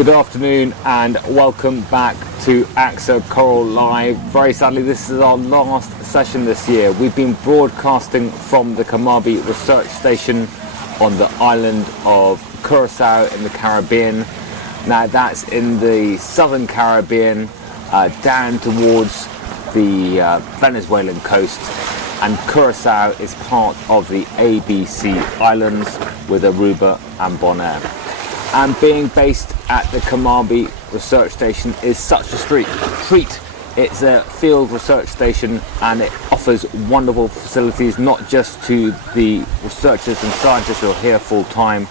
Good afternoon and welcome back to AXA Coral Live. Very sadly, this is our last session this year. We've been broadcasting from the Kamabi Research Station on the island of Curacao in the Caribbean. Now that's in the southern Caribbean, down towards the Venezuelan coast, and Curacao is part of the ABC Islands with Aruba and Bonaire. And being based at the Kamabi Research Station is such a treat. It's a field research station and it offers wonderful facilities, not just to the researchers and scientists who are here full time,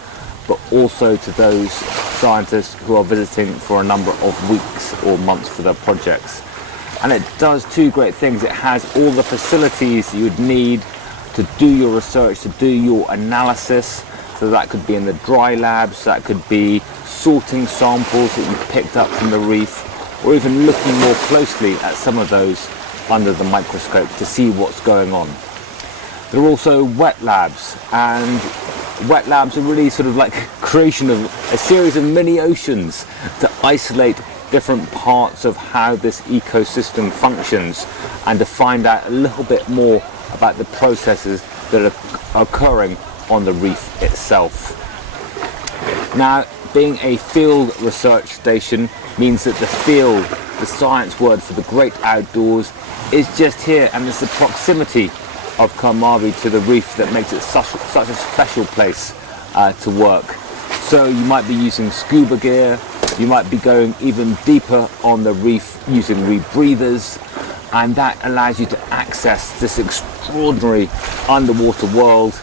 but also to those scientists who are visiting for a number of weeks or months for their projects. And it does two great things. It has all the facilities you would need to do your research, to do your analysis. So that could be in the dry labs, that could be sorting samples that you've picked up from the reef, or even looking more closely at some of those under the microscope to see what's going on. There are also wet labs, and wet labs are really sort of like creation of a series of mini oceans to isolate different parts of how this ecosystem functions and to find out a little bit more about the processes that are occurring on the reef itself. Now, being a field research station means that the field, the science word for the great outdoors, is just here, and it's the proximity of Kamabi to the reef that makes it such a special place to work. So you might be using scuba gear, you might be going even deeper on the reef using rebreathers, and that allows you to access this extraordinary underwater world,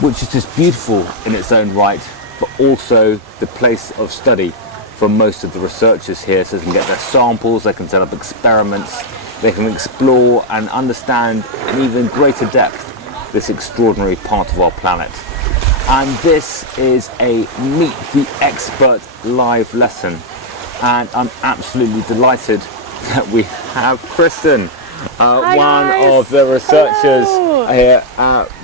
which is just beautiful in its own right, but also the place of study for most of the researchers here, so they can get their samples, they can set up experiments, they can explore and understand in even greater depth this extraordinary part of our planet. And this is a Meet the Expert live lesson, and I'm absolutely delighted that we have Kristen, Hi, one guys. of the researchers. Hello. Here.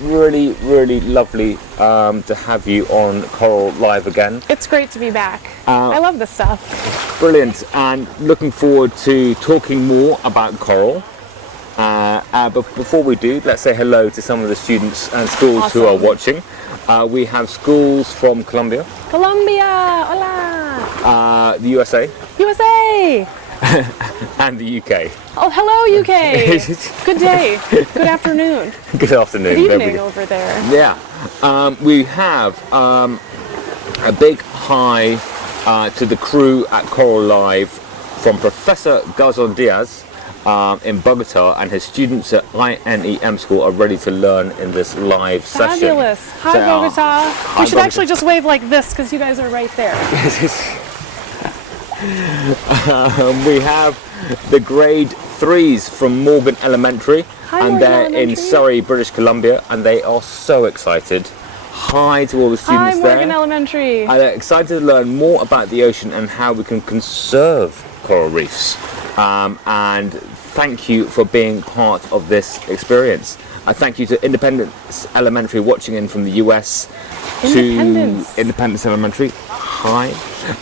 Really lovely to have you on Coral Live again. It's great to be back. I love this stuff. Brilliant, and looking forward to talking more about coral. But before we do, let's say hello to some of the students and schools who are watching. We have schools from Colombia. Colombia, hola. The USA. USA. And the UK. Oh, hello UK. Good day. Good afternoon. Good afternoon. Good evening over there. Yeah. We have a big hi to the crew at Coral Live from Professor Gazon Diaz in Bogota, and his students at INEM School are ready to learn in this live session. Fabulous. Hi, So, Bogota. We should actually just wave like this because you guys are right there. We have the grade 3s from Morgan Elementary. Hi, and Morgan they're in Elementary. Surrey, British Columbia, and they are so excited. Hi to all the students Hi, there. Morgan Elementary. And they're excited to learn more about the ocean and how we can conserve coral reefs. And thank you for being part of this experience. Thank you to Independence Elementary watching in from the US. Independence. To Independence Elementary. Hi.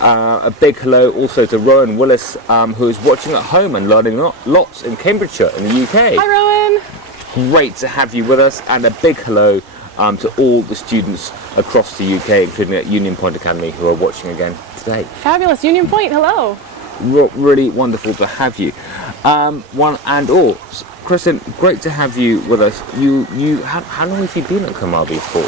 A big hello also to Rowan Willis, who is watching at home and learning lots in Cambridgeshire in the UK. Hi, Rowan. Great to have you with us, and a big hello to all the students across the UK, including at Union Point Academy, who are watching again today. Fabulous. Union Point, hello. Really wonderful to have you. One and all. Kristen, great to have you with us. How long have you been at Kamabi for?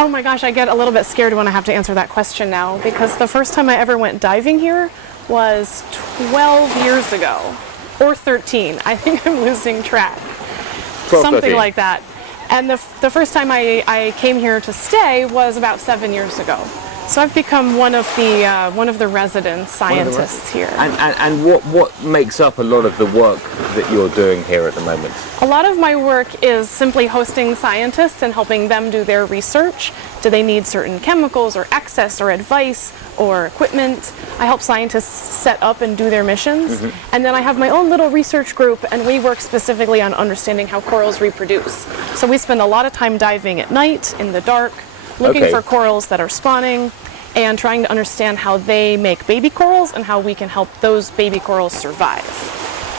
Oh my gosh, I get a little bit scared when I have to answer that question now, because the first time I ever went diving here was 12 years ago, or 13. I think I'm losing track. 12, Something 13. like that. And the first time I came here to stay was about 7 years ago. So I've become one of the resident scientists here. And what makes up a lot of the work that you're doing here at the moment? A lot of my work is simply hosting scientists and helping them do their research. Do they need certain chemicals or access or advice or equipment? I help scientists set up and do their missions. And then I have my own little research group, and we work specifically on understanding how corals reproduce. So we spend a lot of time diving at night, in the dark, looking for corals that are spawning. and trying to understand how they make baby corals and how we can help those baby corals survive.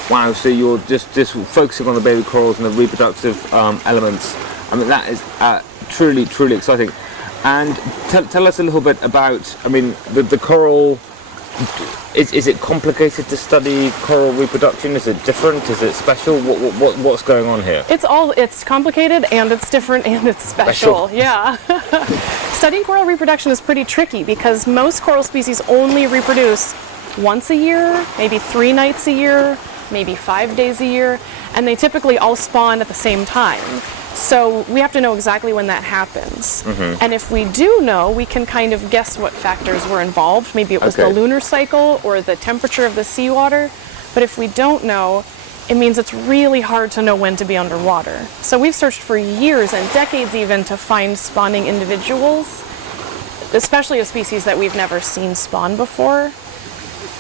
Wow, so you're just focusing on the baby corals and the reproductive elements. I mean, that is truly, truly exciting. And tell us a little bit about, I mean, the coral. Is it complicated to study coral reproduction? Is it different? Is it special? What's going on here? It's complicated and it's different and it's special. Yeah. Studying coral reproduction is pretty tricky because most coral species only reproduce once a year, maybe 3 nights a year, maybe 5 days a year, and they typically all spawn at the same time. So we have to know exactly when that happens. And if we do know, we can kind of guess what factors were involved. Maybe it was the lunar cycle or the temperature of the seawater. But if we don't know, it means it's really hard to know when to be underwater. So we've searched for years and decades even to find spawning individuals, especially of species that we've never seen spawn before.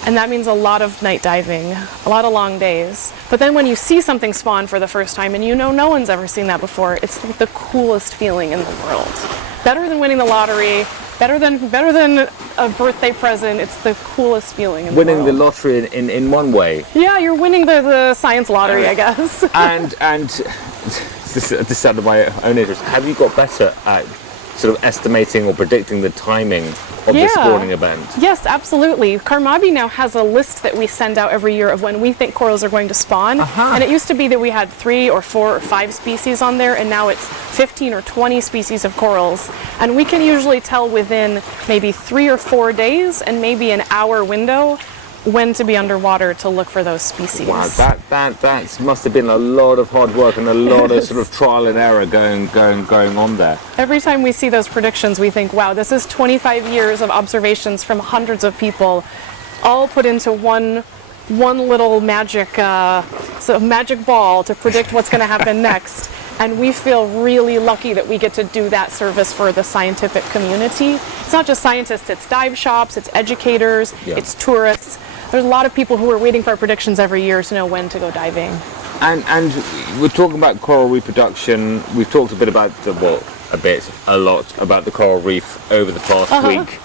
And that means a lot of night diving, a lot of long days. But then when you see something spawn for the first time and you know no one's ever seen that before, it's like the coolest feeling in the world. Better than winning the lottery, better than a birthday present. It's the coolest feeling in the world. Winning the lottery in one way. Yeah, you're winning the science lottery, I guess. and this out of my own interest, have you got better at sort of estimating or predicting the timing of the spawning event? Yes, absolutely. Carmabi now has a list that we send out every year of when we think corals are going to spawn. And it used to be that we had 3 or 4 or 5 species on there, and now it's 15 or 20 species of corals. And we can usually tell within maybe 3 or 4 days and maybe an hour window when to be underwater to look for those species. Wow, that must have been a lot of hard work and a lot of sort of trial and error going on there. Every time we see those predictions, we think, wow, this is 25 years of observations from hundreds of people, all put into one little magic ball to predict what's going to happen next. And we feel really lucky that we get to do that service for the scientific community. It's not just scientists, it's dive shops, it's educators, it's tourists. There's a lot of people who are waiting for our predictions every year to know when to go diving. And we're talking about coral reproduction. We've talked a bit about a lot about the coral reef over the past week.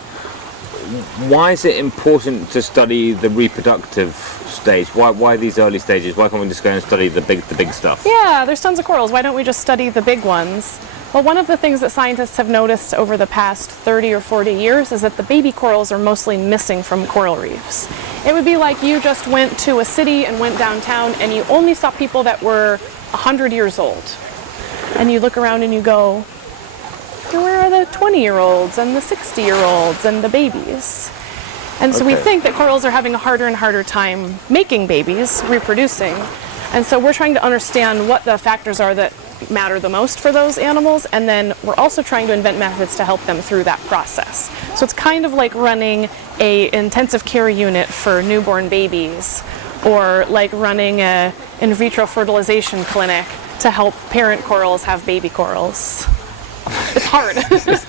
Why is it important to study the reproductive stage? Why these early stages? Why can't we just go and study the big stuff? Yeah, there's tons of corals. Why don't we just study the big ones? Well, one of the things that scientists have noticed over the past 30 or 40 years is that the baby corals are mostly missing from coral reefs. It would be like you just went to a city and went downtown and you only saw people that were 100 years old. And you look around and you go, where are the 20-year-olds and the 60-year-olds and the babies? And so we think that corals are having a harder and harder time making babies, reproducing. And so we're trying to understand what the factors are that matter the most for those animals, and then we're also trying to invent methods to help them through that process. So it's kind of like running an intensive care unit for newborn babies, or like running a in vitro fertilization clinic to help parent corals have baby corals. It's hard. It's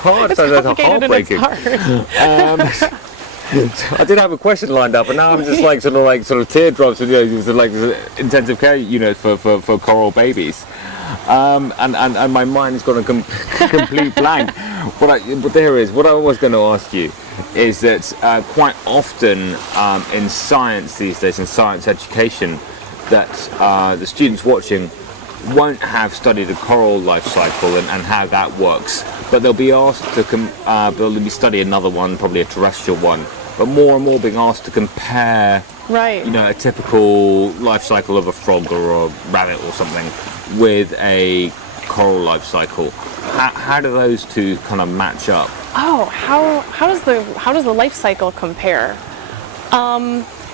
complicated and it's hard. I did have a question lined up, and now I'm just like sort of teardrops with like intensive care unit for coral babies, and my mind's gone a complete blank. What I was going to ask you is that quite often in science these days, in science education, that the students watching won't have studied a coral life cycle and how that works, but they'll be asked to study another one, probably a terrestrial one, but more and more being asked to compare, a typical life cycle of a frog or a rabbit or something with a coral life cycle. How do those two kind of match up? Oh, how does the life cycle compare?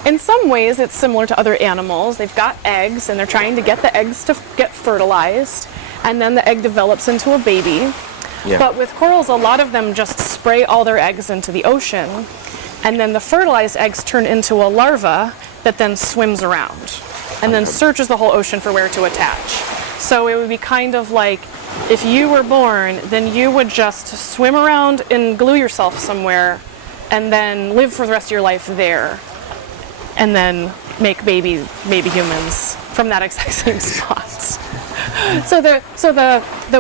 In some ways, it's similar to other animals. They've got eggs, and they're trying to get the eggs to get fertilized, and then the egg develops into a baby. Yeah. But with corals, a lot of them just spray all their eggs into the ocean, and then the fertilized eggs turn into a larva that then swims around, and then searches the whole ocean for where to attach. So it would be kind of like, if you were born, then you would just swim around and glue yourself somewhere, and then live for the rest of your life there, and then make baby humans from that exact same spot.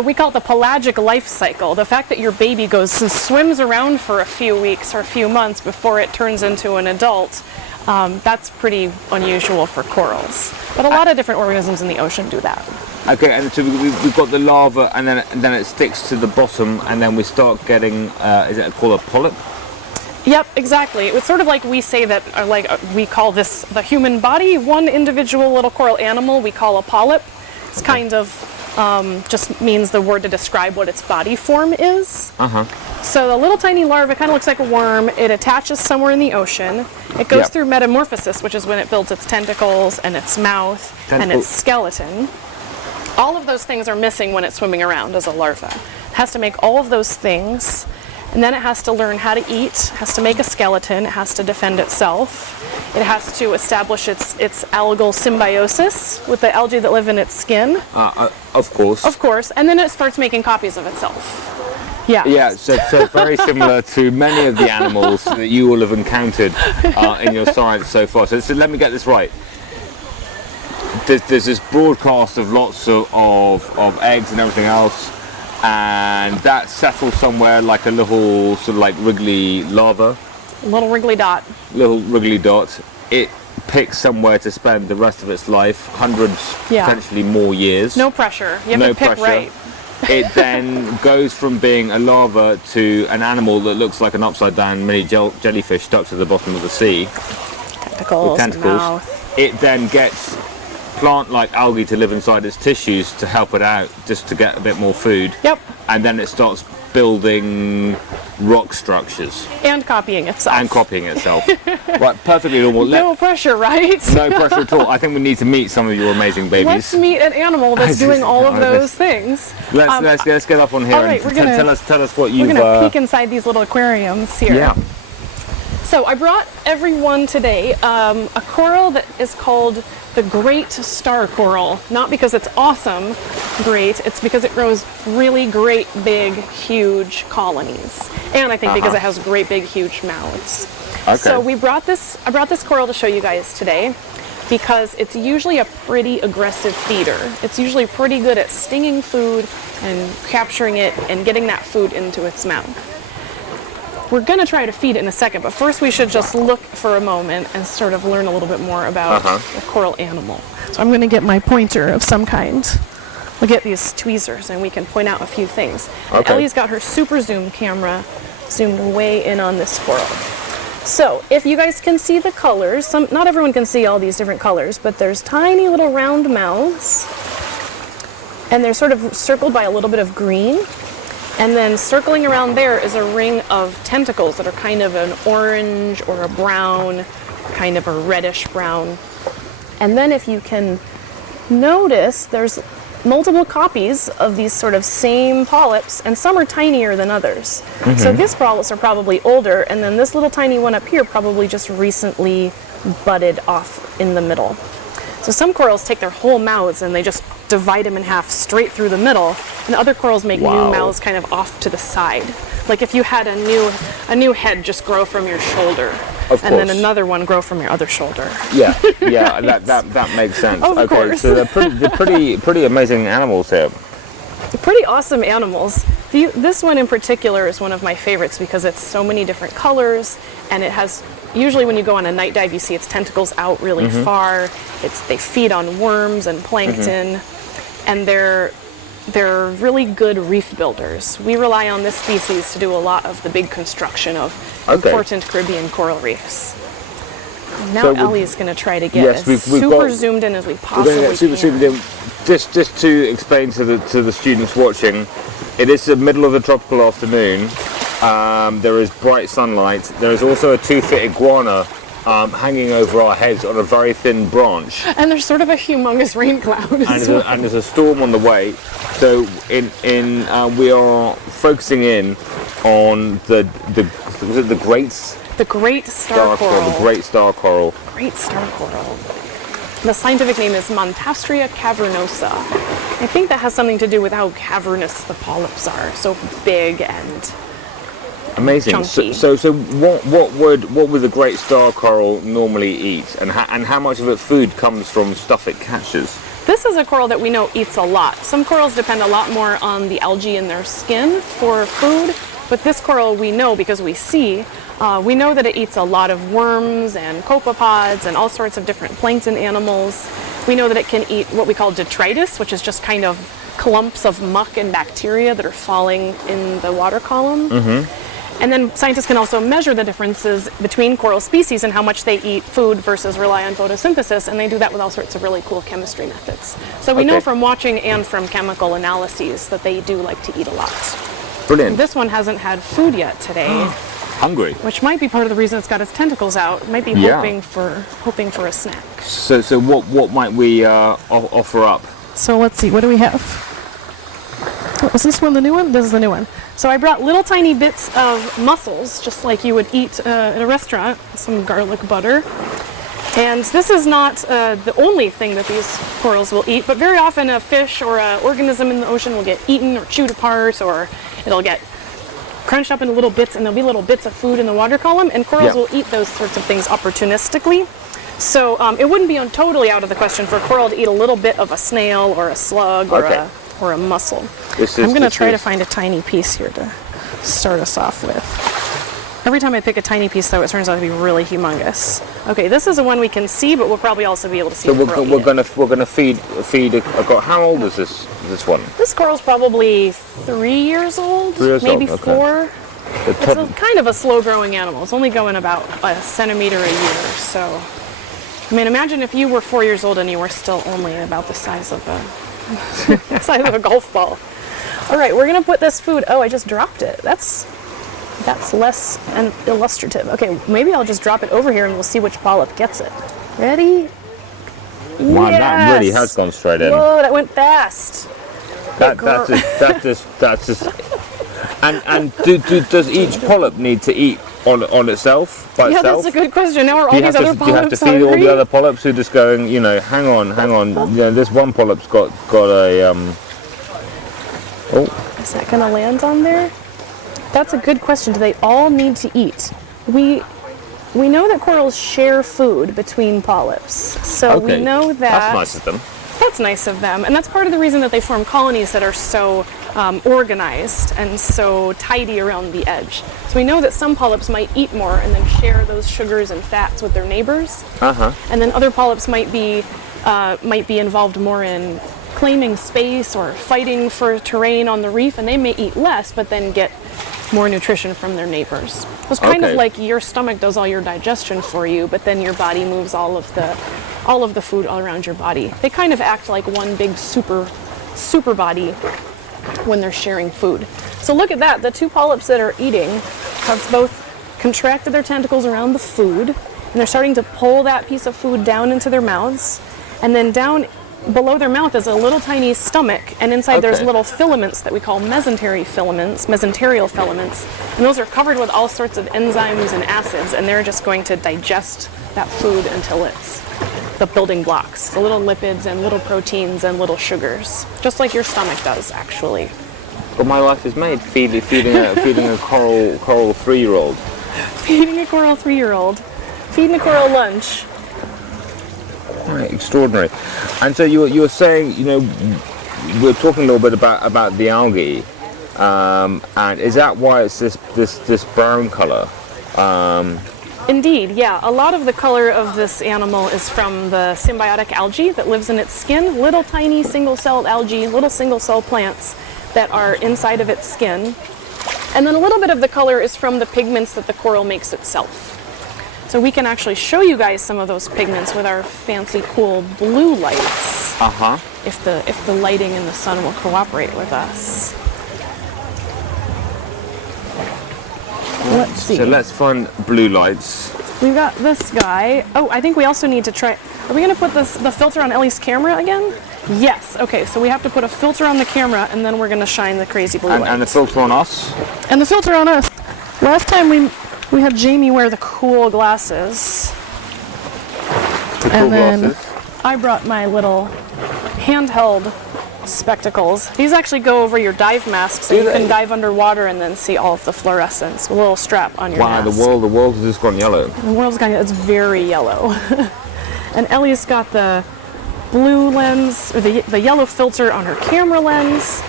We call it the pelagic life cycle. The fact that your baby goes and swims around for a few weeks or a few months before it turns into an adult, that's pretty unusual for corals. But a lot of different organisms in the ocean do that. Okay, and so we've got the larva, and then it sticks to the bottom, and then we start getting, is it called a polyp? Yep, exactly. It's sort of like we say that, we call this the human body. One individual little coral animal we call a polyp. It's kind of just means the word to describe what its body form is. So the little tiny larva kind of looks like a worm. It attaches somewhere in the ocean. It goes through metamorphosis, which is when it builds its tentacles and its mouth and its skeleton. All of those things are missing when it's swimming around as a larva. It has to make all of those things, and then it has to learn how to eat, has to make a skeleton, it has to defend itself. It has to establish its algal symbiosis with the algae that live in its skin. Of course. Of course, and then it starts making copies of itself. Yeah. Yeah, so very similar to many of the animals that you will have encountered in your science so far. So let me get this right. There's this broadcast of lots of eggs and everything else, and that settles somewhere like a little sort of like wriggly larva. Little wriggly dot. Little wriggly dot. It picks somewhere to spend the rest of its life, hundreds, potentially more years. No pressure. You have to pick right. It then goes from being a larva to an animal that looks like an upside down mini jellyfish stuck to the bottom of the sea. Tentacles. Mouth. It then gets plant-like algae to live inside its tissues to help it out, just to get a bit more food. Yep. And then it starts building rock structures. And copying itself. Right, perfectly normal. No pressure, right? No pressure at all. I think we need to meet some of your amazing babies. Let's meet an animal that's doing all of those things. Let's get up on here and tell us what you've... We're going to peek inside these little aquariums here. Yeah. So I brought everyone today a coral that is called the great star coral. Not because it's awesome great, it's because it grows really great big huge colonies, and I think because it has great big huge mouths. Okay. So I brought this coral to show you guys today because it's usually a pretty aggressive feeder. It's usually pretty good at stinging food and capturing it and getting that food into its mouth. We're going to try to feed it in a second, but first we should just look for a moment and sort of learn a little bit more about the coral animal. So I'm going to get my pointer of some kind. We'll get these tweezers and we can point out a few things. Okay. Ellie's got her super zoom camera zoomed way in on this coral. So if you guys can see the colors, not everyone can see all these different colors, but there's tiny little round mouths, and they're sort of circled by a little bit of green. And then circling around there is a ring of tentacles that are kind of an orange or a brown, kind of a reddish brown. And then if you can notice, there's multiple copies of these sort of same polyps, and some are tinier than others. So these polyps are probably older, and then this little tiny one up here probably just recently budded off in the middle. So some corals take their whole mouths and they just divide them in half straight through the middle, and other corals make new mouths kind of off to the side. Like if you had a new head just grow from your shoulder, and then another one grow from your other shoulder. Yeah, that makes sense. Of course. So they're pretty amazing animals here. Pretty awesome animals. This one in particular is one of my favorites because it's so many different colors, and it has, usually when you go on a night dive you see its tentacles out really far. They feed on worms and plankton, and they're really good reef builders. We rely on this species to do a lot of the big construction of important Caribbean coral reefs. Now Ellie's going to try to get as super zoomed in as we possibly can. Just to explain to the students watching, it is the middle of the tropical afternoon. There is bright sunlight. There is also a 2-foot iguana hanging over our heads on a very thin branch. And there's sort of a humongous rain cloud. And there's a storm on the way. So we are focusing in on the great star coral. The great star coral. Great star coral. The scientific name is Montastria cavernosa. I think that has something to do with how cavernous the polyps are, so big and amazing. Chunky. So what would the great star coral normally eat, and how much of its food comes from stuff it catches? This is a coral that we know eats a lot. Some corals depend a lot more on the algae in their skin for food, but this coral we know because we see. We know that it eats a lot of worms and copepods and all sorts of different plankton animals. We know that it can eat what we call detritus, which is just kind of clumps of muck and bacteria that are falling in the water column. And then scientists can also measure the differences between coral species and how much they eat food versus rely on photosynthesis, and they do that with all sorts of really cool chemistry methods. So we know from watching and from chemical analyses that they do like to eat a lot. Brilliant. This one hasn't had food yet today. Hungry. Which might be part of the reason it's got its tentacles out. It might be hoping for a snack. So what might we offer up? So let's see, what do we have? Was this one the new one? This is the new one. So I brought little tiny bits of mussels, just like you would eat in a restaurant, some garlic butter. And this is not the only thing that these corals will eat, but very often a fish or an organism in the ocean will get eaten or chewed apart, or it'll get crunched up into little bits, and there'll be little bits of food in the water column, and corals will eat those sorts of things opportunistically. So it wouldn't be totally out of the question for a coral to eat a little bit of a snail or a slug or a mussel. I'm going to try to find a tiny piece here to start us off with. Every time I pick a tiny piece, though, it turns out to be really humongous. Okay, this is the one we can see, but we'll probably also be able to see. So we're gonna feed how old is this one? This coral's probably 3 years old, maybe 4. It's kind of a slow-growing animal. It's only going about a centimeter a year. So, I mean, imagine if you were 4 years old and you were still only about the size of a golf ball. All right, we're gonna put this food. Oh, I just dropped it. That's less illustrative. Okay, maybe I'll just drop it over here and we'll see which polyp gets it. Ready? Wow, yes! that really has gone straight in. Whoa, that went fast. That's just. And does each polyp need to eat on itself by itself? Yeah, that's a good question. Now are all these other polyps do you have to feed all the other polyps who are just going, hang on. This one polyp's got a Is that gonna land on there? That's a good question. Do they all need to eat? We know that corals share food between polyps, so we know that. That's nice of them. That's nice of them, and that's part of the reason that they form colonies that are so organized and so tidy around the edge. So we know that some polyps might eat more and then share those sugars and fats with their neighbors, and then other polyps might be involved more in claiming space or fighting for terrain on the reef, and they may eat less, but then get more nutrition from their neighbors. It's kind of like your stomach does all your digestion for you, but then your body moves all of the food all around your body. They kind of act like one big super body when they're sharing food. So look at that. The two polyps that are eating have both contracted their tentacles around the food, and they're starting to pull that piece of food down into their mouths, and then down below their mouth is a little tiny stomach, and inside there's little filaments that we call mesenterial filaments, and those are covered with all sorts of enzymes and acids, and they're just going to digest that food until it's the building blocks, the little lipids and little proteins and little sugars, just like your stomach does, actually. Well, my life is made feeding a coral 3-year-old. Feeding a coral 3-year-old. Feeding a coral lunch. Right, extraordinary. And so you were saying, we're talking a little bit about the algae, and is that why it's this brown color? Indeed, yeah. A lot of the color of this animal is from the symbiotic algae that lives in its skin, little tiny single-celled algae, little single-cell plants that are inside of its skin. And then a little bit of the color is from the pigments that the coral makes itself. So we can actually show you guys some of those pigments with our fancy, cool blue lights. If the lighting in the sun will cooperate with us. Let's see. So let's find blue lights. We've got this guy. Oh, I think we also need to try. Are we going to put the filter on Ellie's camera again? Yes. Okay, so we have to put a filter on the camera, and then we're going to shine the crazy blue light. And the filter on us? And the filter on us. Last time we had Jamie wear the cool glasses. Then I brought my little handheld spectacles. These actually go over your dive mask, so you can dive underwater and then see all of the fluorescence. A little strap on your mask. Wow, the world has just gone yellow. The world's gone yellow. It's very yellow. And Ellie's got the blue lens, or the yellow filter on her camera lens.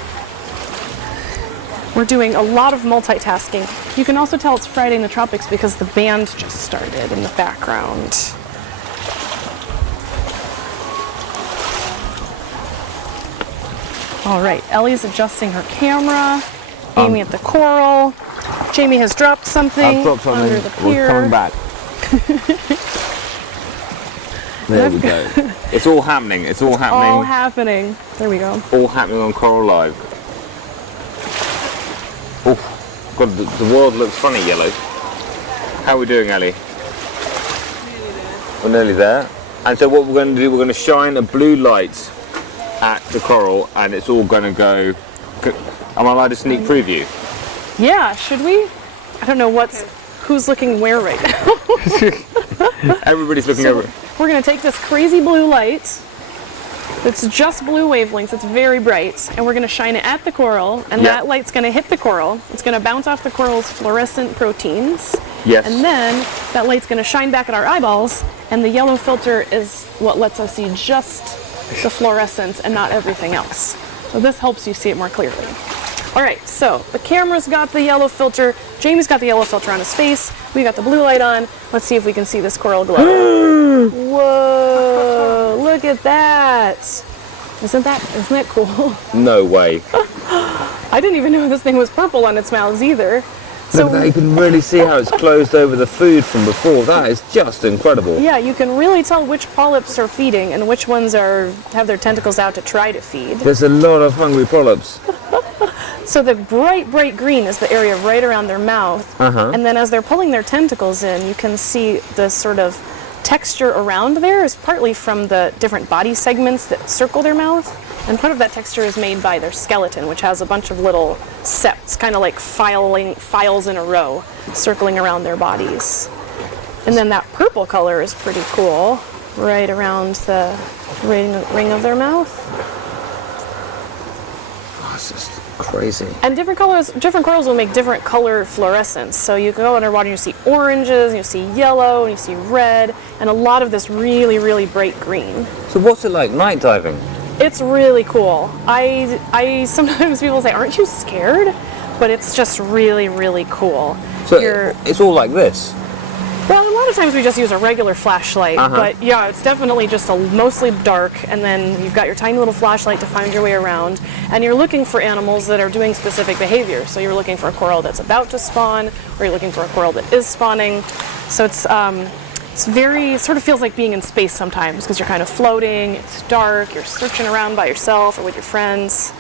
We're doing a lot of multitasking. You can also tell it's Friday in the Tropics because the band just started in the background. All right, Ellie's adjusting her camera, aiming at the coral. Jamie has dropped something, I've dropped something. under the pier. We're coming back. There we go. It's all happening. It's all happening. All happening. There we go. All happening on Coral Live. Oh, God, the world looks funny yellow. How are we doing, Ellie? We're nearly there. And so what we're going to do, we're going to shine a blue light at the coral, and it's all going to go. Am I allowed to sneak preview? Yeah, should we? I don't know who's looking where right now. Everybody's looking over. We're going to take this crazy blue light. It's just blue wavelengths. It's very bright, and we're going to shine it at the coral, and that light's going to hit the coral. It's going to bounce off the coral's fluorescent proteins. Yes. And then that light's going to shine back at our eyeballs, and the yellow filter is what lets us see just the fluorescence and not everything else. So this helps you see it more clearly. All right, so the camera's got the yellow filter. Jamie's got the yellow filter on his face. We got the blue light on. Let's see if we can see this coral glow. Whoa, look at that. Isn't that cool? No way. I didn't even know this thing was purple on its mouths either. Look at that, you can really see how it's closed over the food from before. That is just incredible. Yeah, you can really tell which polyps are feeding and which ones have their tentacles out to try to feed. There's a lot of hungry polyps. So the bright green is the area right around their mouth. And then as they're pulling their tentacles in, you can see the sort of texture around there is partly from the different body segments that circle their mouth. And part of that texture is made by their skeleton, which has a bunch of little septs, kind of like files in a row, circling around their bodies. And then that purple color is pretty cool, right around the ring of their mouth. That's just crazy. And different corals will make different color fluorescence. So you go underwater and you see oranges, you see yellow, and you see red, and a lot of this really, really bright green. So what's it like night diving? It's really cool. I sometimes people say, aren't you scared? But it's just really, really cool. So it's all like this? Well, a lot of times we just use a regular flashlight, but yeah, it's definitely just mostly dark, and then you've got your tiny little flashlight to find your way around, and you're looking for animals that are doing specific behavior. So you're looking for a coral that's about to spawn, or you're looking for a coral that is spawning. So it's very, sort of feels like being in space sometimes, because you're kind of floating, it's dark, you're searching around by yourself or with your friends.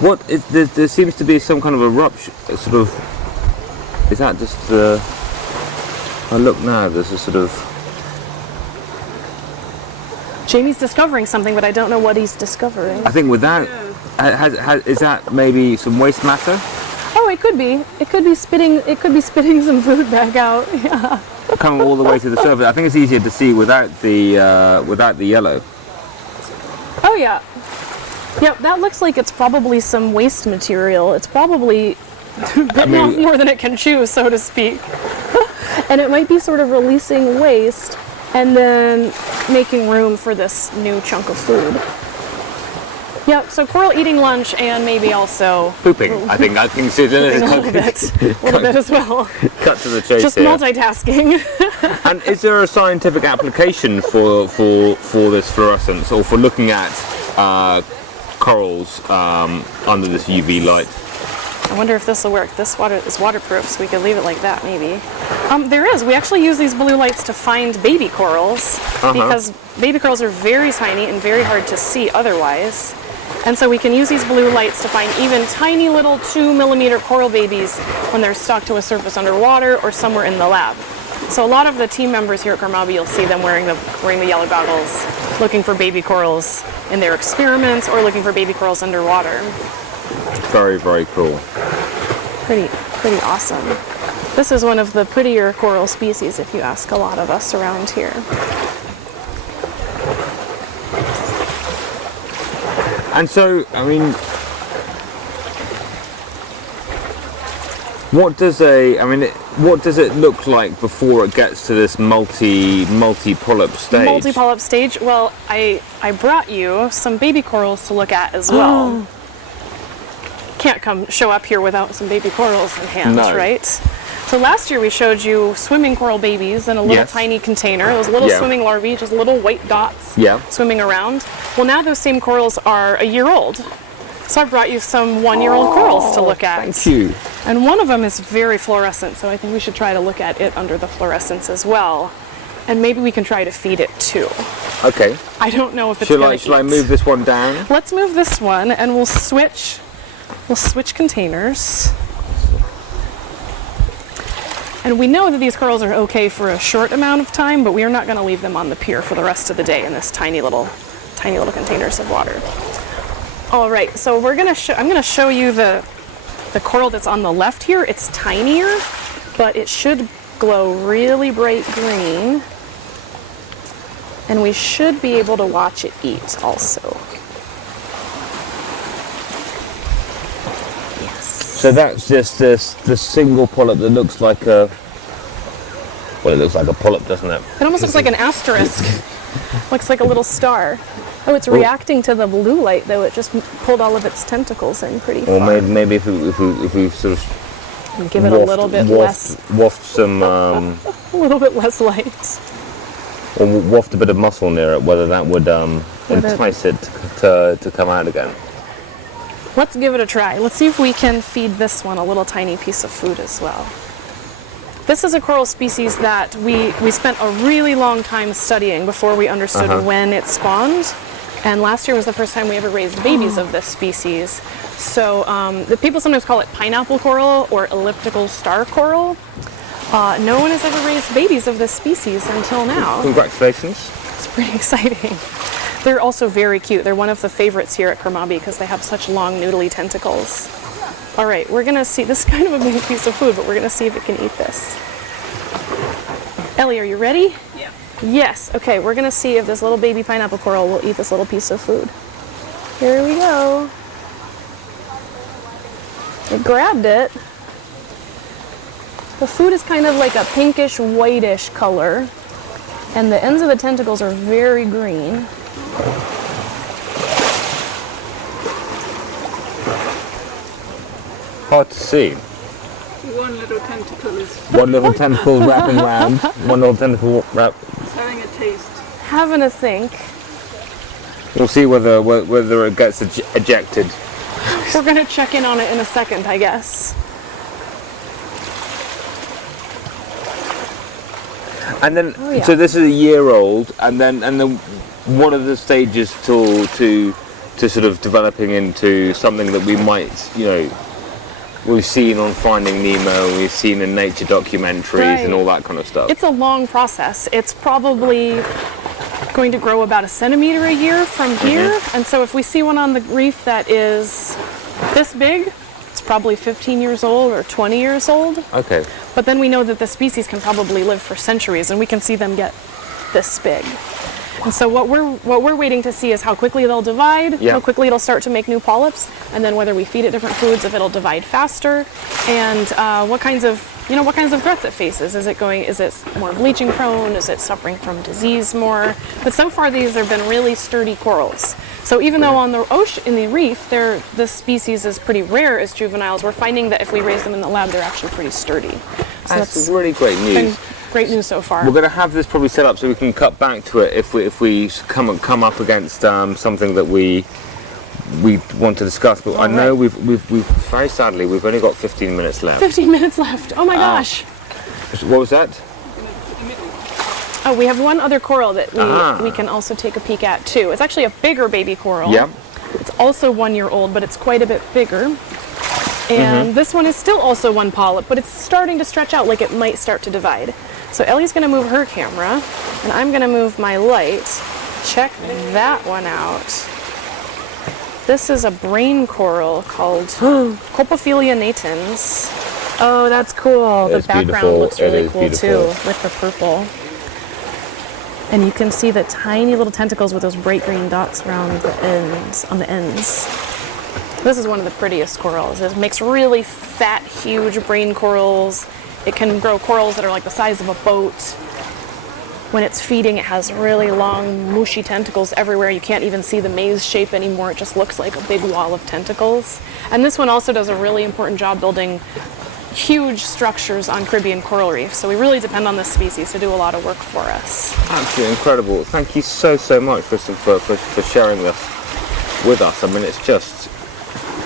There seems to be some kind of eruption, sort of, is that just the... I look now, there's a sort of... Jamie's discovering something, but I don't know what he's discovering. I think without... is that maybe some waste matter? Oh, it could be. It could be spitting some food back out. Yeah. Coming all the way to the surface. I think it's easier to see without the yellow. Oh yeah. Yep, that looks like it's probably some waste material. It's probably bitten off more than it can chew, so to speak. And it might be sort of releasing waste and then making room for this new chunk of food. Yep, so coral eating lunch and maybe also... Pooping, I think so. A little bit as well. Cut to the chase. Just here. Multitasking. And is there a scientific application for this fluorescence, or for looking at corals under this UV light? I wonder if this will work. This water is waterproof, so we could leave it like that, maybe. There is. We actually use these blue lights to find baby corals, because baby corals are very tiny and very hard to see otherwise. And so we can use these blue lights to find even tiny little 2-millimeter coral babies when they're stuck to a surface underwater or somewhere in the lab. So a lot of the team members here at Carmabi, you'll see them wearing the yellow goggles, looking for baby corals in their experiments or looking for baby corals underwater. Very, very cool. Pretty awesome. This is one of the prettier coral species, if you ask a lot of us around here. And so, I mean, what does what does it look like before it gets to this multi-polyp stage? Multi-polyp stage. Well, I brought you some baby corals to look at as well. Can't show up here without some baby corals in hand, No. right? So last year we showed you swimming coral babies in a little Yes. tiny container. Those little Yeah. swimming larvae, just little white dots Yeah. swimming around. Well, now those same corals are a year old. So I brought you some one-year-old corals to look at. Thank you. And one of them is very fluorescent, so I think we should try to look at it under the fluorescence as well. And maybe we can try to feed it too. Okay. I don't know if it's Shall going to I move this one down? Let's move this one and we'll switch containers. And we know that these corals are okay for a short amount of time, but we are not going to leave them on the pier for the rest of the day in this tiny little containers of water. All right, so I'm going to show you the coral that's on the left here. It's tinier, but it should glow really bright green. And we should be able to watch it eat also. So that's just the single polyp that looks like a... Well, it looks like a polyp, doesn't it? It almost looks like an asterisk. Looks like a little star. Oh, it's reacting to the blue light, though. It just pulled all of its tentacles in pretty far. Or maybe if we sort of Give it a little bit less, waft some, a little bit less light. or waft a bit of muscle near it, whether that would entice it to come out again. Let's give it a try. Let's see if we can feed this one a little tiny piece of food as well. This is a coral species that we spent a really long time studying before we understood when it spawned. And last year was the first time we ever raised babies of this species. So the people sometimes call it pineapple coral or elliptical star coral. No one has ever raised babies of this species until now. Congratulations. It's pretty exciting. They're also very cute. They're one of the favorites here at Kermabi because they have such long noodly tentacles. All right, we're gonna see, this is kind of a big piece of food, but we're gonna see if it can eat this. Ellie, are you ready? Yeah. Yes, okay, we're gonna see if this little baby pineapple coral will eat this little piece of food. Here we go. It grabbed it. The food is kind of like a pinkish, whitish color, and the ends of the tentacles are very green. Hard to see. One little tentacle is One little tentacle wrapping around. One little tentacle wrap. having a taste. Having a think. We'll see whether it gets ejected. We're gonna check in on it in a second, I guess. And then, Oh, yeah. so this is a year old, and then what are the stages to sort of developing into something that we might, we've seen on Finding Nemo, we've seen in nature documentaries and all that kind of stuff. It's a long process. It's probably going to grow about 1 centimeter a year from here. And so if we see one on the reef that is this big, it's probably 15 years old or 20 years old. Okay. But then we know that the species can probably live for centuries, and we can see them get this big. And so what we're waiting to see is how quickly they'll divide, Yeah. how quickly it'll start to make new polyps, and then whether we feed it different foods, if it'll divide faster, and what kinds of threats it faces. Is it more bleaching prone? Is it suffering from disease more? But so far these have been really sturdy corals. So even though on the ocean, in the reef, this species is pretty rare as juveniles, we're finding that if we raise them in the lab, they're actually pretty sturdy. So That's really great news. been great news so far. We're going to have this probably set up so we can cut back to it if we come up against something that we want to discuss. But I know we've very sadly we've only got 15 minutes left. 15 minutes left. Oh my gosh. What was that? Oh, we have one other coral that we can also take a peek at too. It's actually a bigger baby coral. Yeah. It's also 1 year old, but it's quite a bit bigger. And this one is still also one polyp, but it's starting to stretch out, like it might start to divide. So Ellie's gonna move her camera, and I'm gonna move my light. Check that one out. This is a brain coral called Colpophilia natans. Oh, that's cool. The It's background beautiful. looks It really is cool beautiful. too, with the purple. And you can see the tiny little tentacles with those bright green dots around the ends, on the ends. This is one of the prettiest corals. It makes really fat, huge brain corals, It can grow corals that are like the size of a boat. When it's feeding, it has really long, mushy tentacles everywhere. You can't even see the maze shape anymore. It just looks like a big wall of tentacles. And this one also does a really important job building huge structures on Caribbean coral reefs. So we really depend on this species to do a lot of work for us. Absolutely incredible. Thank you so much, Kristen, for sharing this with us. I mean, it's just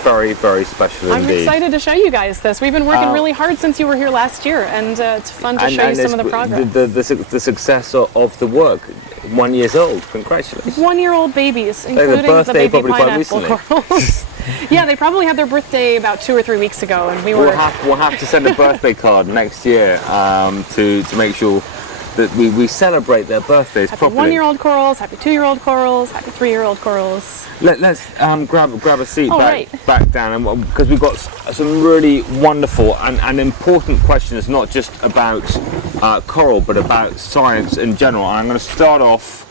very, very special I'm indeed. excited to show you guys this. We've been working really hard since you were here last year, and it's fun to show you some of the progress. The success of the work. 1 year old. Congratulations. 1-year-old babies, The including the birthday baby probably quite pineapple recently. corals. Yeah, they probably had their birthday about 2 or 3 weeks ago, and We'll have to send a birthday card next year to make sure that we celebrate their birthdays happy properly. 1-year-old corals, happy 2-year-old corals, happy 3-year-old corals. Let's grab a seat Oh, back right. back down, because we've got some really wonderful and important questions, not just about coral, but about science in general. And I'm going to start off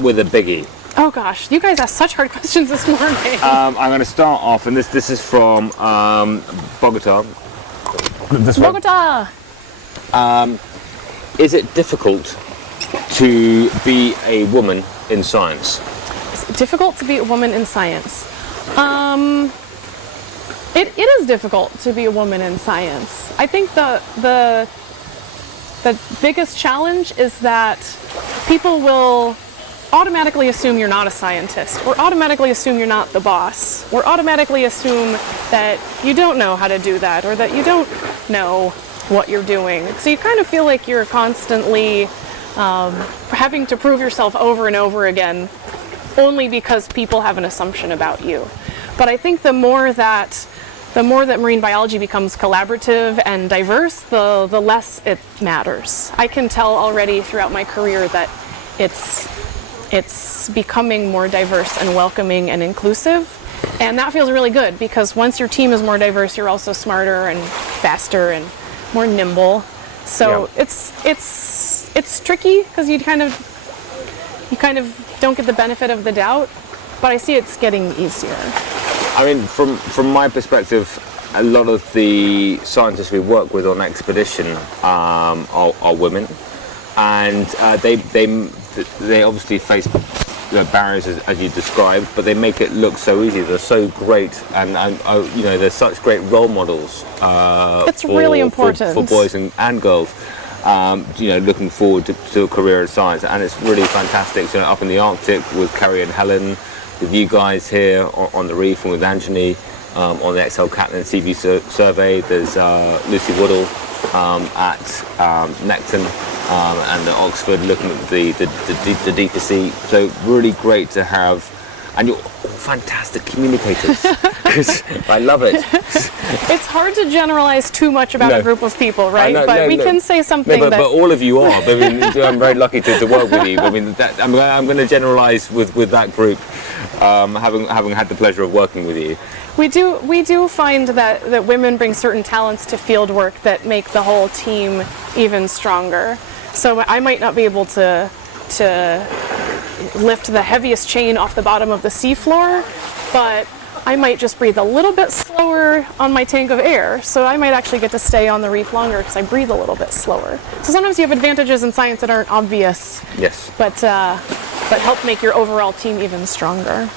with a biggie. Oh gosh, you guys asked such hard questions this morning. I'm going to start off, and this is from Bogota. This one. Bogota! Is it difficult to be a woman in science? Is it difficult to be a woman in science? It is difficult to be a woman in science. I think the biggest challenge is that people will automatically assume you're not a scientist, or automatically assume you're not the boss, or automatically assume that you don't know how to do that, or that you don't know what you're doing. So you kind of feel like you're constantly having to prove yourself over and over again, only because people have an assumption about you. But I think the more that marine biology becomes collaborative and diverse, the less it matters. I can tell already throughout my career that it's becoming more diverse and welcoming and inclusive. And that feels really good, because once your team is more diverse, you're also smarter and faster and more nimble. So Yeah. it's tricky, because you kind of don't get the benefit of the doubt, but I see it's getting easier. I mean, from my perspective, a lot of the scientists we work with on expedition are women, and they obviously face the barriers as you described, but they make it look so easy. They're so great, and you know, they're such great role models. It's really important for boys and girls. You know, looking forward to a career in science, and it's really fantastic. So up in the Arctic with Carrie and Helen, with you guys here on the reef, and with Anthony on the XL Catlin CV survey. There's Lucy Woodall at Necton and at Oxford, looking at the deeper sea. So really great to have, and you're fantastic communicators. 'Cause I love it. It's hard to generalize too much about a group of people, right? But we can say something but all of you are. I mean, I'm very lucky to work with you. I mean, I'm going to generalize with that group, having had the pleasure of working with you. We do find that women bring certain talents to field work that make the whole team even stronger. So I might not be able to lift the heaviest chain off the bottom of the seafloor, but I might just breathe a little bit slower on my tank of air. So I might actually get to stay on the reef longer because I breathe a little bit slower. So sometimes you have advantages in science that aren't obvious, Yes. but help make your overall team even stronger.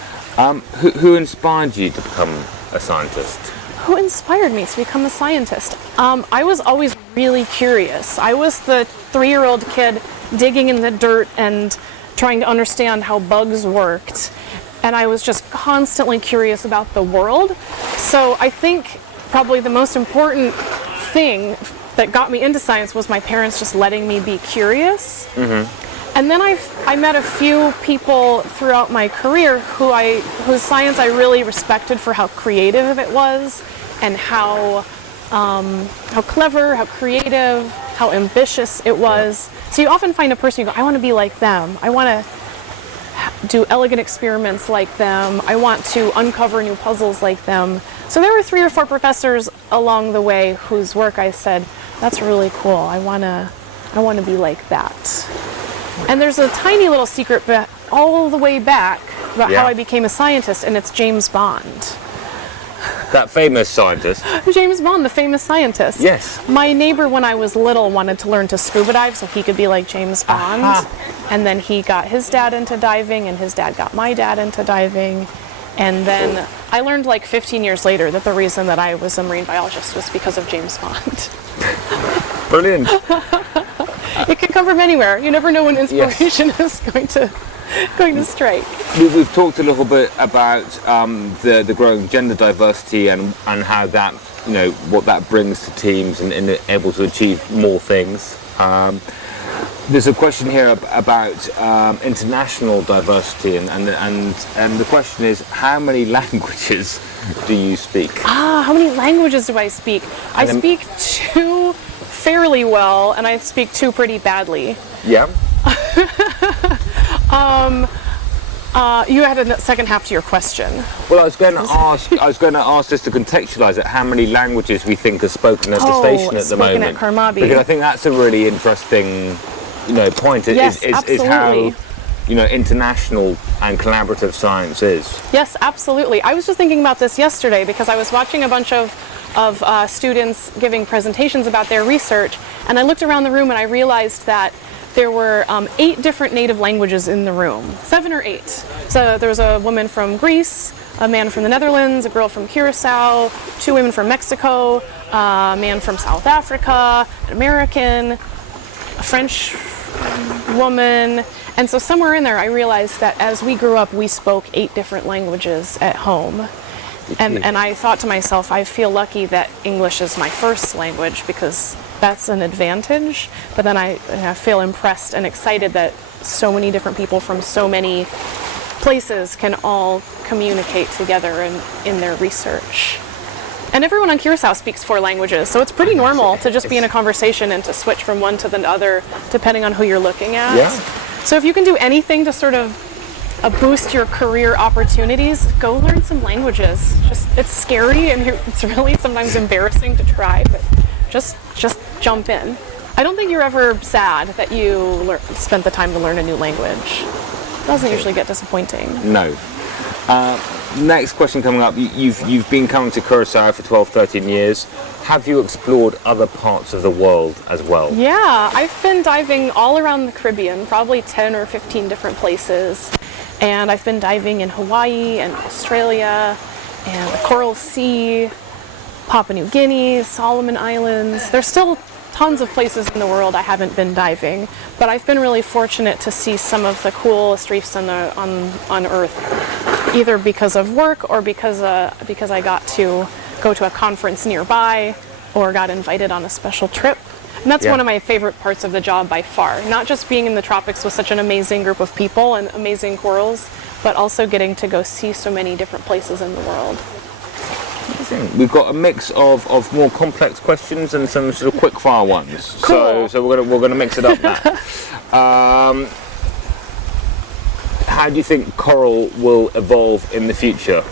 Who inspired you to become a scientist? Who inspired me to become a scientist? I was always really curious. I was the 3-year-old kid digging in the dirt and trying to understand how bugs worked. And I was just constantly curious about the world. So I think probably the most important thing that got me into science was my parents just letting me be curious. Mm-hmm. And then I met a few people throughout my career whose science I really respected for how creative it was, and how clever, how creative, how ambitious it was. Yeah. So you often find a person, you go, I want to be like them. I want to do elegant experiments like them. I want to uncover new puzzles like them. So there were 3 or 4 professors along the way whose work I said, that's really cool. I want to be like that. And there's a tiny little secret all the way back about how I became a scientist, and it's James Bond. That famous scientist. James Bond, the famous scientist. Yes. My neighbor, when I was little, wanted to learn to scuba dive so he could be like James Bond. And then he got his dad into diving, and his dad got my dad into diving. And then I learned like 15 years later that the reason that I was a marine biologist was because of James Bond. Brilliant. It can come from anywhere. You never know when inspiration is going to strike. We've talked a little bit about the growing gender diversity and how that, what that brings to teams and able to achieve more things. There's a question here about international diversity, and the question is, how many languages do you speak? How many languages do I speak? I speak 2 fairly well, and I speak 2 pretty badly. Yeah. You had a second half to your question. Well, I was going to ask just to contextualize it, how many languages we think are spoken at the station at the moment. At Karmabi. Because I think that's a really interesting, point. Yes, is how, international and collaborative science is. Yes, absolutely. I was just thinking about this yesterday because I was watching a bunch of students giving presentations about their research, and I looked around the room and I realized that there were 8 different native languages in the room, 7 or 8. So there was a woman from Greece, a man from the Netherlands, a girl from Curacao, 2 women from Mexico, a man from South Africa, an American, a French woman. And so somewhere in there I realized that as we grew up we spoke 8 different languages at home. And I thought to myself, I feel lucky that English is my first language because that's an advantage. But then I feel impressed and excited that so many different people from so many places can all communicate together in their research. And everyone on Curacao speaks 4 languages, so it's pretty normal to just be in a conversation and to switch from one to the other depending on who you're looking at. Yeah. So if you can do anything to sort of boost your career opportunities, go learn some languages. It's scary and it's really sometimes embarrassing to try, but just jump in. I don't think you're ever sad that you spent the time to learn a new language. It doesn't usually get disappointing. No. Next question coming up. You've been coming to Curacao for 12, 13 years. Have you explored other parts of the world as well? Yeah, I've been diving all around the Caribbean, probably 10 or 15 different places. And I've been diving in Hawaii and Australia and the Coral Sea, Papua New Guinea, Solomon Islands. There's still tons of places in the world I haven't been diving, but I've been really fortunate to see some of the coolest reefs on Earth, either because of work or because I got to go to a conference nearby or got invited on a special trip. And that's one of my favorite parts of the job by far. Not just being in the tropics with such an amazing group of people and amazing corals, but also getting to go see so many different places in the world. We've got a mix of more complex questions and some sort of quick fire ones. Cool. So we're gonna mix it up now. How do you think coral will evolve in the future?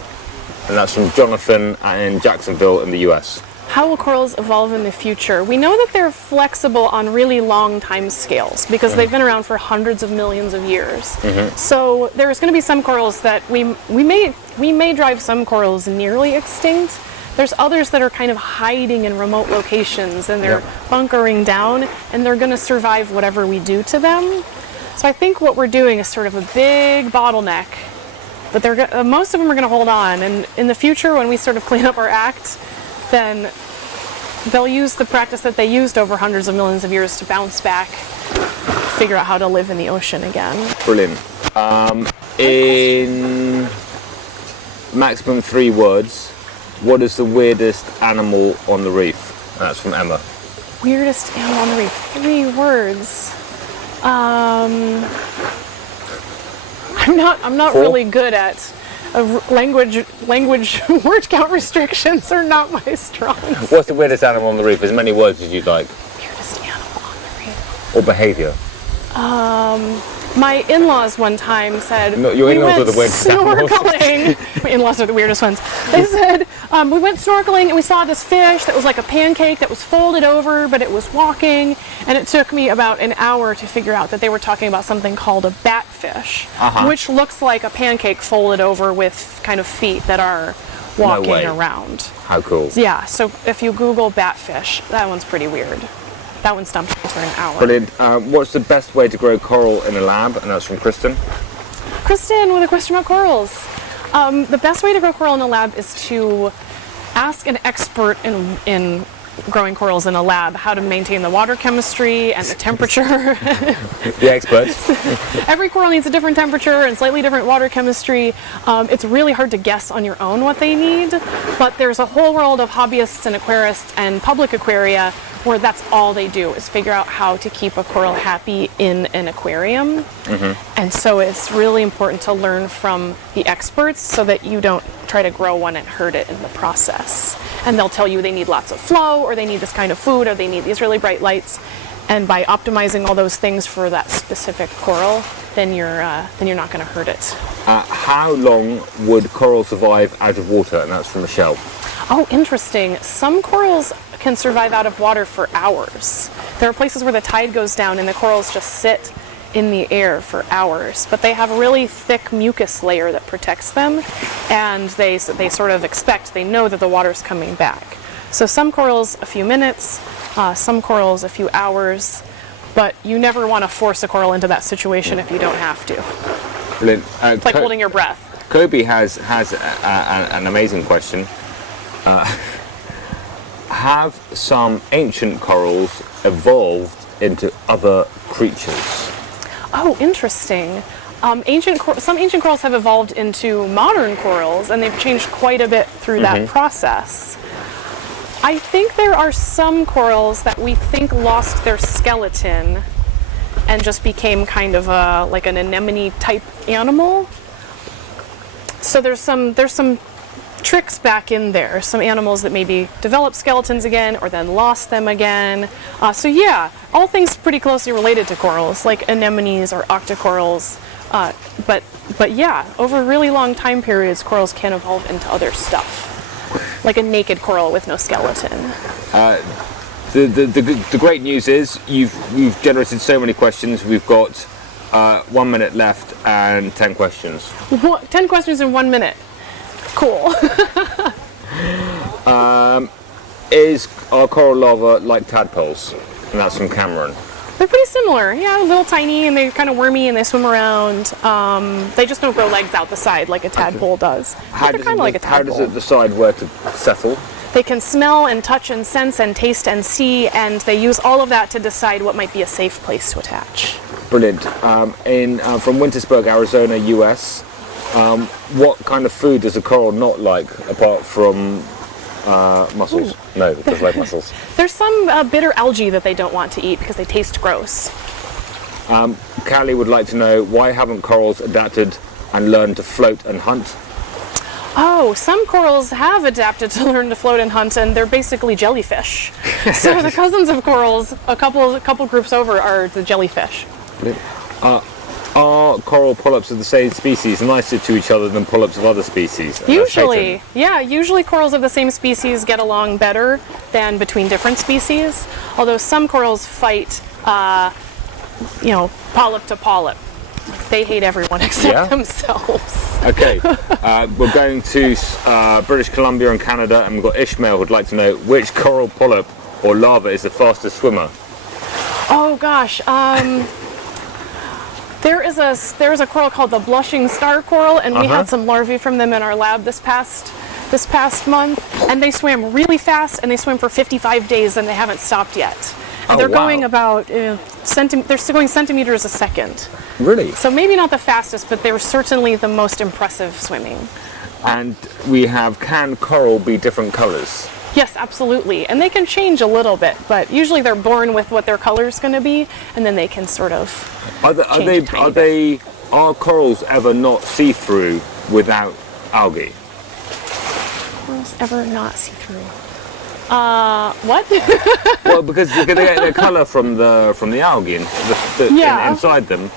And that's from Jonathan in Jacksonville in the US. How will corals evolve in the future? We know that they're flexible on really long time scales because they've been around for hundreds of millions of years. So there's going to be some corals that we may drive some corals nearly extinct. There's others that are kind of hiding in remote locations and they're bunkering down and they're going to survive whatever we do to them. So I think what we're doing is sort of a big bottleneck, but most of them are going to hold on. And in the future, when we sort of clean up our act, then they'll use the practice that they used over hundreds of millions of years to bounce back, figure out how to live in the ocean again. Brilliant. In maximum 3 words, what is the weirdest animal on the reef? That's from Emma. Weirdest animal on the reef, 3 words. I'm not 4? really good at language word count restrictions are not my strong suit. What's the weirdest animal on the reef? As many words as you'd like. Weirdest animal on the reef. Or behaviour. My in-laws one time said, No, your in-laws are the weirdest animals. Snorkeling. My in-laws are the weirdest ones. They said, we went snorkeling and we saw this fish that was like a pancake that was folded over, but it was walking. And it took me about an hour to figure out that they were talking about something called a batfish, which looks like a pancake folded over with kind of feet that are walking way. around. How cool. Yeah, so if you Google batfish, that one's pretty weird. That one stumped me for an hour. Brilliant. What's the best way to grow coral in a lab? And that's from Kristen. Kristen with a question about corals. The best way to grow coral in a lab is to ask an expert in growing corals in a lab how to maintain the water chemistry and the temperature. The experts. Every coral needs a different temperature and slightly different water chemistry. It's really hard to guess on your own what they need, but there's a whole world of hobbyists and aquarists and public aquaria where that's all they do is figure out how to keep a coral happy in an aquarium. And so it's really important to learn from the experts so that you don't try to grow one and hurt it in the process. And they'll tell you they need lots of flow, or they need this kind of food, or they need these really bright lights. And by optimizing all those things for that specific coral, then you're not going to hurt it. How long would coral survive out of water? And that's from Michelle. Oh, interesting. Some corals can survive out of water for hours. There are places where the tide goes down and the corals just sit in the air for hours, but they have a really thick mucus layer that protects them, and they sort of they know that the water's coming back. So some corals a few minutes, some corals a few hours, but you never want to force a coral into that situation if you don't have to. Brilliant. It's like holding your breath. Kobe has an amazing question. Have some ancient corals evolved into other creatures? Oh, interesting. Some ancient corals have evolved into modern corals, and they've changed quite a bit through that process. I think there are some corals that we think lost their skeleton and just became kind of like an anemone type animal. So there's some tricks back in there. Some animals that maybe developed skeletons again or then lost them again. So yeah, all things pretty closely related to corals, like anemones or octocorals. But yeah, over really long time periods, corals can evolve into other stuff, like a naked coral with no skeleton. The great news is you've generated so many questions. We've got 1 minute left and 10 questions. What, 10 questions in 1 minute. Cool. Is our coral larvae like tadpoles? And that's from Cameron. They're pretty similar. Yeah, a little tiny, and they're kind of wormy, and they swim around. They just don't grow legs out the side like a tadpole does. But they're kind of like a tadpole. How does it decide where to settle? They can smell and touch and sense and taste and see, and they use all of that to decide what might be a safe place to attach. Brilliant. From Wintersburg, Arizona, US, what kind of food does a coral not like apart from mussels? Ooh. No, it does like mussels. There's some bitter algae that they don't want to eat because they taste gross. Callie would like to know, why haven't corals adapted and learned to float and hunt? Oh, some corals have adapted to learn to float and hunt, and they're basically jellyfish. So the cousins of corals, a couple groups over, are the jellyfish. Are coral polyps of the same species nicer to each other than polyps of other species? Usually, yeah. Usually corals of the same species get along better than between different species. Although some corals fight, polyp to polyp. They hate everyone except themselves. Okay, we're going to British Columbia and Canada, and we've got Ishmael who'd like to know which coral polyp or larva is the fastest swimmer. Oh gosh. There is a coral called the blushing star coral, and we had some larvae from them in our lab this past month, and they swam really fast, and they swam for 55 days, and they haven't stopped yet. And they're going about they're still going centimeters a second. Really? So maybe not the fastest, but they were certainly the most impressive swimming. And we have, can coral be different colors? Yes, absolutely. And they can change a little bit, but usually they're born with what their color's going to be, and then they can sort of Are corals ever not see-through without algae? Corals ever not see-through? What? Well, because they get their color from the algae inside them.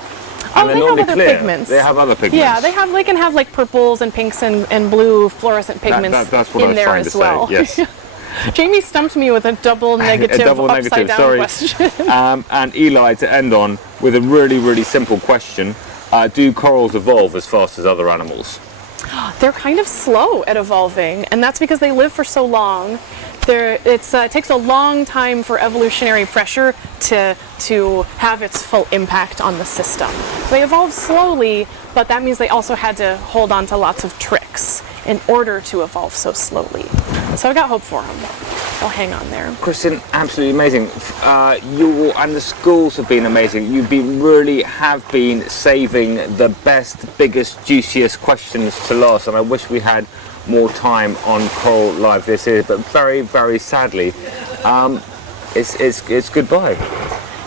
And they have other pigments. They have other pigments. Yeah, they can have like purples and pinks and blue fluorescent pigments that's what in there as well. Yes. Jamie stumped me with a double negative, upside down question. And Eli, to end on with a really, really simple question: do corals evolve as fast as other animals? They're kind of slow at evolving, and that's because they live for so long. It takes a long time for evolutionary pressure to have its full impact on the system. They evolve slowly, but that means they also had to hold on to lots of tricks in order to evolve so slowly. So I got hope for them. They'll hang on there. Kristen, absolutely amazing. You and the schools have been amazing. You really have been saving the best, biggest, juiciest questions to last, and I wish we had more time on Coral Live this year, but very, very sadly, it's goodbye.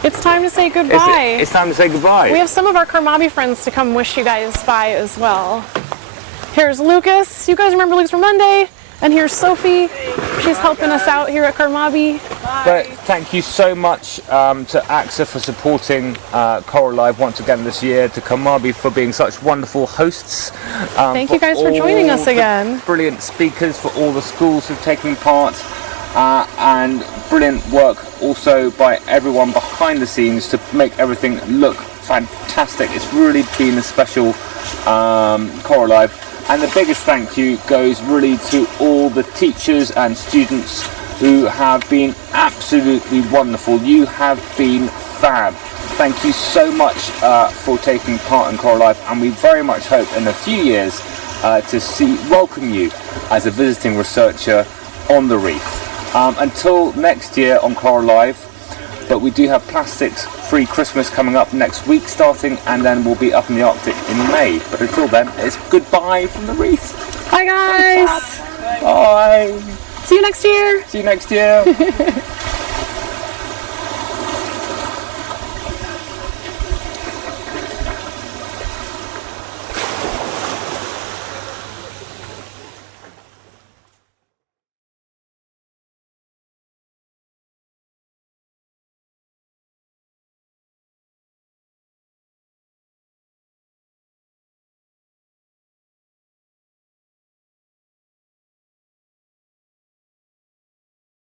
It's time to say goodbye. It's time to say goodbye. We have some of our Karmabi friends to come wish you guys bye as well. Here's Lucas. You guys remember Lucas from Monday? And here's Sophie. She's helping us out here at Karmabi. But thank you so much to AXA for supporting Coral Live once again this year, to Karmabi for being such wonderful hosts. Thank you guys for joining us again. Brilliant speakers, for all the schools who've taken part, and brilliant work also by everyone behind the scenes to make everything look fantastic. It's really been a special Coral Live. And the biggest thank you goes really to all the teachers and students who have been absolutely wonderful. You have been fab. Thank you so much for taking part in Coral Life, and we very much hope in a few years to welcome you as a visiting researcher on the Reef. Until next year on Coral Live, but we do have plastics-free Christmas coming up next week starting, and then we'll be up in the Arctic in May. But until then, it's goodbye from the Reef. Bye guys. Bye. See you next year. See you next year.